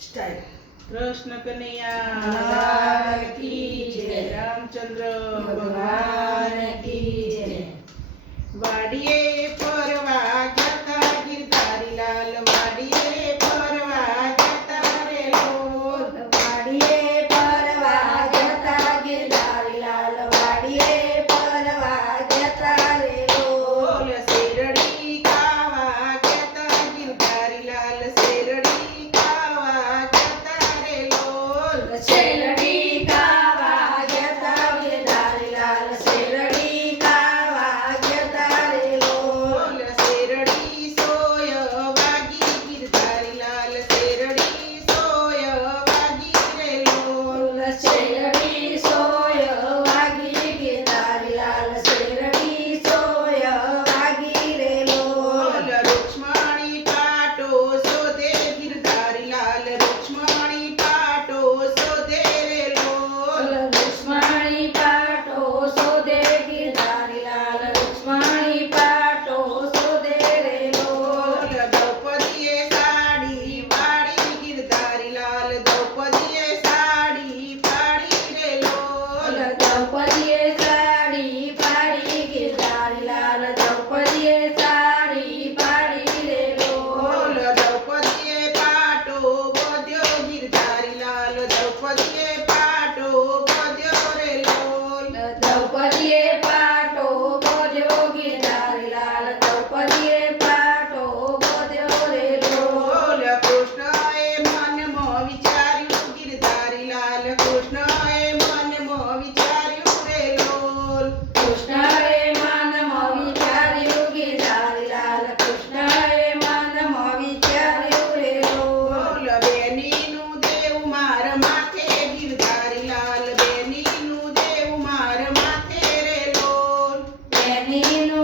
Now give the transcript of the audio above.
Style Krishna Kanaiya કી જય. રામચંદ્ર ભગવાન કી જય. વાડીએ com quase. ನೀನು